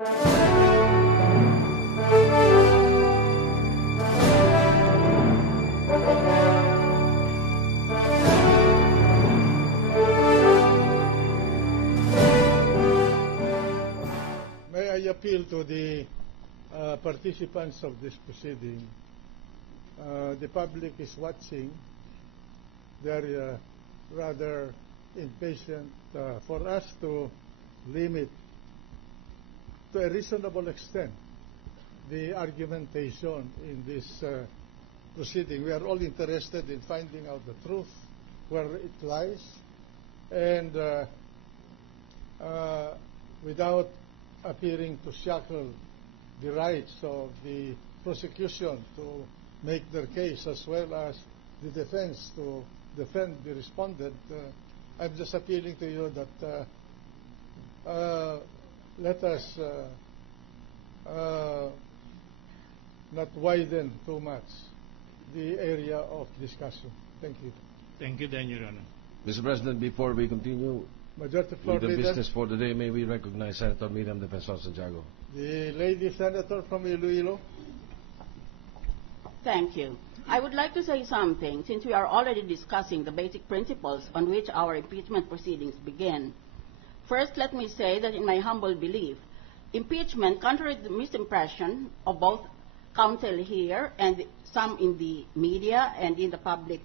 May I appeal to the participants of this proceeding? The public is watching. They're rather impatient for us to limit to a reasonable extent the argumentation in this proceeding. We are all interested in finding out the truth, where it lies, and without appearing to shackle the rights of the prosecution to make their case, as well as the defense to defend the respondent, I'm just appealing to you that let us not widen too much the area of discussion. Thank you. Thank you, then, Your Honor. Mr. President, before we continue Majority Floor with the Leader, business for the day, may we recognize Senator Miriam Defensor Santiago. the lady senator from Iloilo. Thank you. I would like to say something, since we are already discussing the basic principles on which our impeachment proceedings begin. First, let me say that in my humble belief, impeachment, contrary to the misimpression of both counsel here and some in the media and in the public,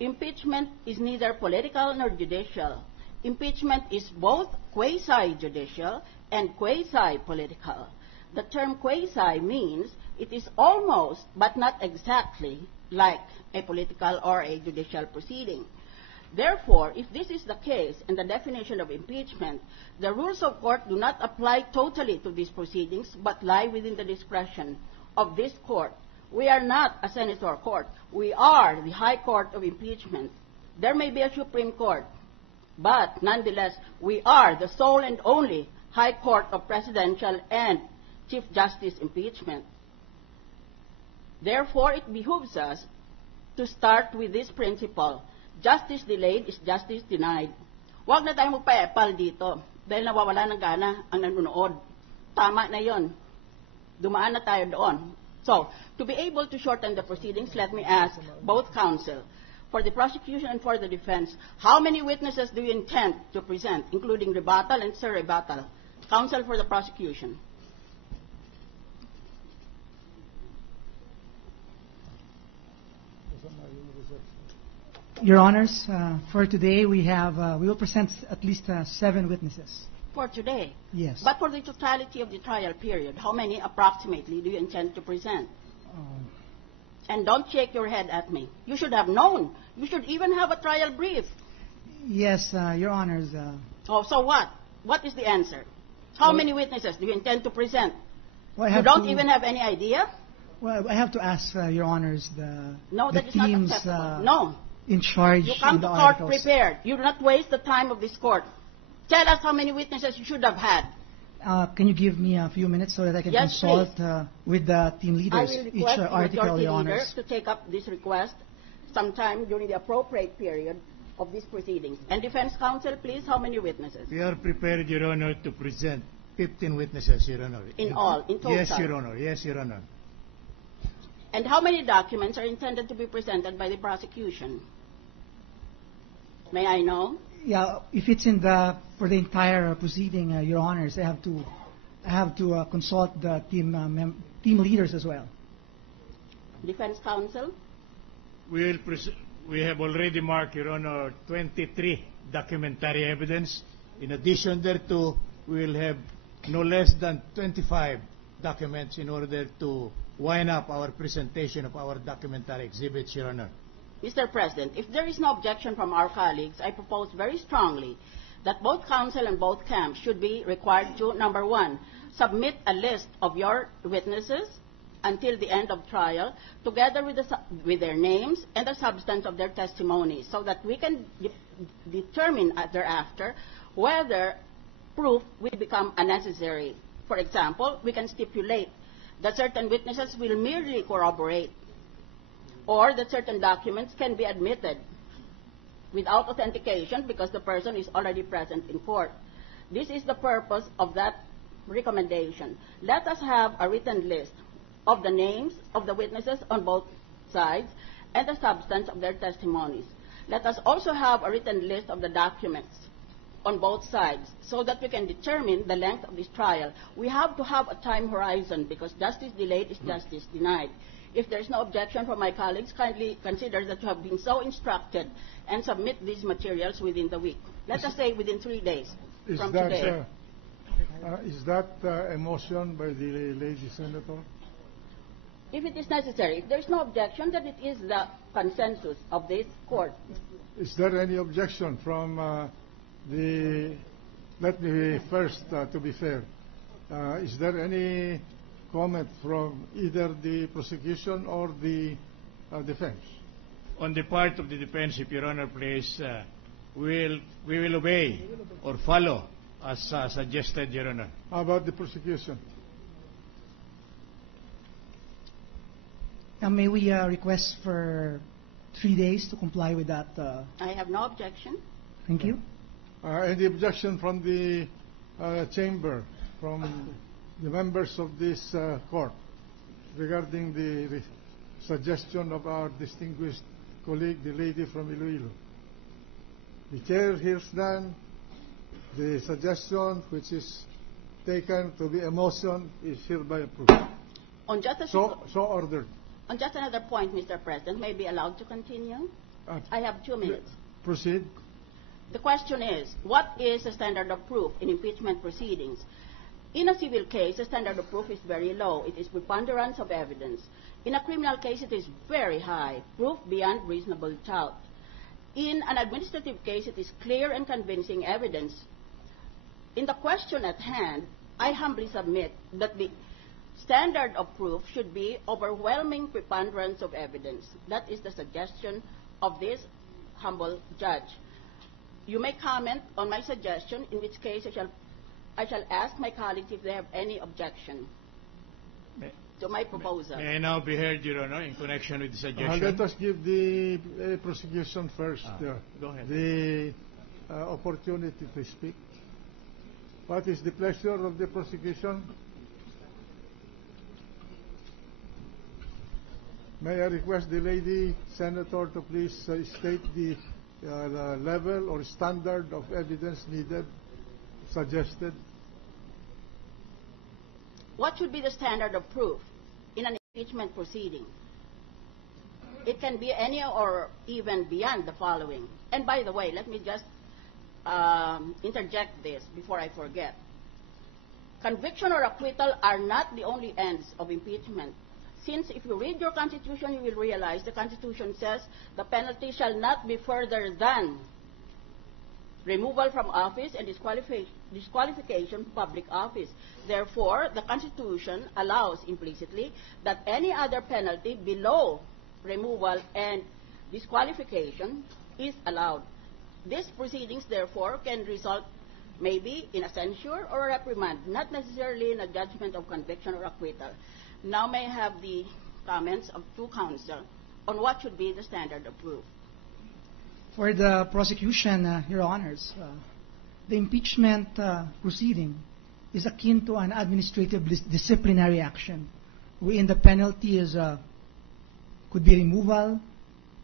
impeachment is neither political nor judicial. Impeachment is both quasi-judicial and quasi-political. The term quasi means it is almost, but not exactly, like a political or a judicial proceeding. Therefore, if this is the case and the definition of impeachment, the rules of court do not apply totally to these proceedings, but lie within the discretion of this court. We are not a senator court. We are the High Court of Impeachment. There may be a Supreme Court, but nonetheless, we are the sole and only High Court of Presidential and Chief Justice impeachment. Therefore, it behooves us to start with this principle. Justice delayed is justice denied. Huwag na tayong magpa-epal dito dahil nawawala ng gana ang nanonood. Tama na yon. Dumaan na tayo doon. So, to be able to shorten the proceedings, let me ask both counsel, for the prosecution and for the defense, how many witnesses do you intend to present, including rebuttal and surrebuttal? Counsel for the prosecution. Your Honors, for today we will present at least 7 witnesses. For today? Yes. But for the totality of the trial period, how many approximately do you intend to present? And don't shake your head at me. You should have known. You should even have a trial brief. Yes, Your Honors. Oh, so what? What is the answer? How many witnesses do you intend to present? Well, you don't even have any idea? Well, I have to ask, Your Honors, no, the that is teams not acceptable. No. In charge. You come in to the court articles. prepared. You do not waste the time of this court. Tell us how many witnesses you should have had. Can you give me a few minutes so that I can Yes, consult with the team leaders I will each request the article, majority Your leader Honors? to take up this request sometime during the appropriate period of these proceedings. And defense counsel, please, how many witnesses? We are prepared, Your Honor, to present 15 witnesses, Your Honor. In total? Yes, Your Honor. Yes, Your Honor. And how many documents are intended to be presented by the prosecution? May I know? Yeah, if it's for the entire proceeding, Your Honors, I have to consult the team leaders as well. Defense counsel? We have already marked, Your Honor, 23 documentary evidence. In addition thereto, we will have no less than 25 documents in order to wind up our presentation of our documentary exhibits, Your Honor. Mr. President, if there is no objection from our colleagues, I propose very strongly that both counsel and both camps should be required to, number 1, submit a list of your witnesses until the end of trial, together with their names and the substance of their testimony, so that we can determine thereafter whether proof will become unnecessary. For example, we can stipulate that certain witnesses will merely corroborate, or that certain documents can be admitted without authentication because the person is already present in court. This is the purpose of that recommendation. Let us have a written list of the names of the witnesses on both sides and the substance of their testimonies. Let us also have a written list of the documents on both sides so that we can determine the length of this trial. We have to have a time horizon because justice delayed is justice denied. If there is no objection from my colleagues, kindly consider that you have been so instructed and submit these materials within the week. Let us say within 3 days from today. Is that a motion by the lady senator? If it is necessary. If there is no objection, then it is the consensus of this court. Is there any objection from let me first, to be fair, is there any comment from either the prosecution or the defense? On the part of the defense, if Your Honor please, we will obey or follow as suggested, Your Honor. How about the prosecution? May we request for 3 days to comply with that? I have no objection. Thank you. Any objection from the chamber, from the members of this court, regarding the suggestion of our distinguished colleague, the lady from Iloilo? The chair hears none. The suggestion, which is taken to be a motion, is hereby approved. On just a So ordered. On just another point, Mr. President, may I be allowed to continue? I have 2 minutes. Proceed. The question is, what is the standard of proof in impeachment proceedings? In a civil case, the standard of proof is very low. It is preponderance of evidence. In a criminal case, it is very high, proof beyond reasonable doubt. In an administrative case, it is clear and convincing evidence. In the question at hand, I humbly submit that the standard of proof should be overwhelming preponderance of evidence. That is the suggestion of this humble judge. You may comment on my suggestion, in which case I shall ask my colleagues if they have any objection to my proposal. May I now be heard, Your Honor, in connection with the suggestion? Let us give the prosecution first go ahead. the opportunity to speak. What is the pleasure of the prosecution? May I request the lady senator to please state the level or standard of evidence needed, suggested? What should be the standard of proof in an impeachment proceeding? It can be any or even beyond the following. And by the way, let me just interject this before I forget. Conviction or acquittal are not the only ends of impeachment. Since if you read your Constitution, you will realize the Constitution says the penalty shall not be further than removal from office and disqualification from public office. Therefore, the Constitution allows implicitly that any other penalty below removal and disqualification is allowed. These proceedings, therefore, can result maybe in a censure or a reprimand, not necessarily in a judgment of conviction or acquittal. Now may I have the comments of two counsel on what should be the standard of proof. For the prosecution, Your Honors, the impeachment proceeding is akin to an administrative disciplinary action, wherein the penalty is could be removal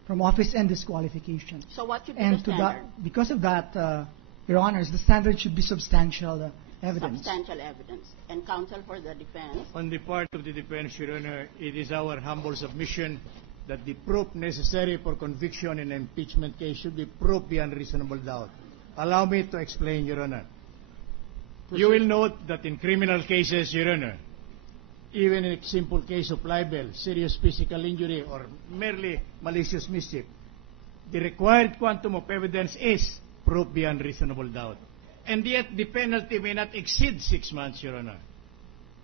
from office and disqualification. So what should be the standard? Because of that, Your Honors, the standard should be substantial evidence. Substantial evidence. And counsel for the defense? On the part of the defense, Your Honor, it is our humble submission that the proof necessary for conviction in an impeachment case should be proof beyond reasonable doubt. Allow me to explain, Your Honor. You will note that in criminal cases, Your Honor, even in a simple case of libel, serious physical injury, or merely malicious mischief, the required quantum of evidence is proof beyond reasonable doubt. And yet the penalty may not exceed 6 months, Your Honor.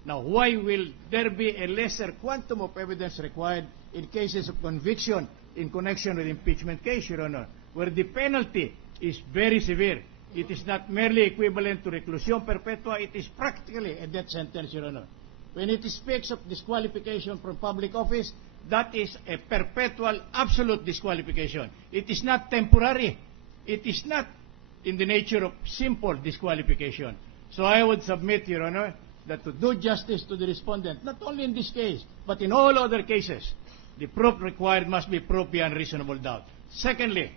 Now, why will there be a lesser quantum of evidence required in cases of conviction in connection with impeachment case, Your Honor, where the penalty is very severe? It is not merely equivalent to reclusion perpetua, it is practically a death sentence, Your Honor. When it speaks of disqualification from public office, that is a perpetual absolute disqualification. It is not temporary. It is not in the nature of simple disqualification. So I would submit, Your Honor, that to do justice to the respondent, not only in this case, but in all other cases, the proof required must be proof beyond reasonable doubt. Secondly,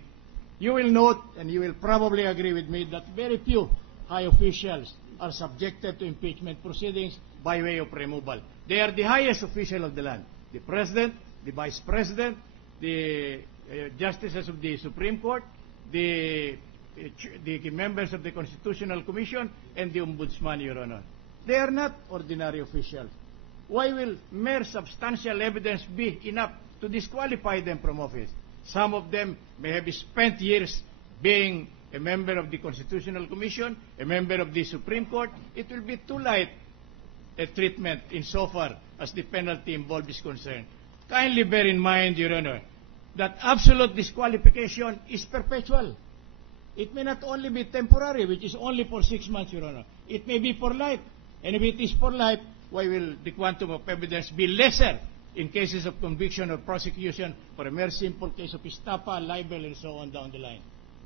you will note, and you will probably agree with me, that very few high officials are subjected to impeachment proceedings by way of removal. They are the highest official of the land: the President, the Vice President, the Justices of the Supreme Court, the members of the Constitutional Commission, and the Ombudsman, Your Honor. They are not ordinary officials. Why will mere substantial evidence be enough to disqualify them from office? Some of them may have spent years being a member of the Constitutional Commission, a member of the Supreme Court. It will be too light a treatment insofar as the penalty involved is concerned. Kindly bear in mind, Your Honor, that absolute disqualification is perpetual. It may not only be temporary, which is only for 6 months, Your Honor. It may be for life. And if it is for life, why will the quantum of evidence be lesser in cases of conviction or prosecution for a mere simple case of estafa, libel, and so on down the line?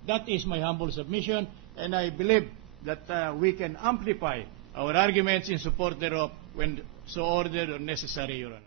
That is my humble submission, and I believe that we can amplify our arguments in support thereof when so ordered or necessary, Your Honor.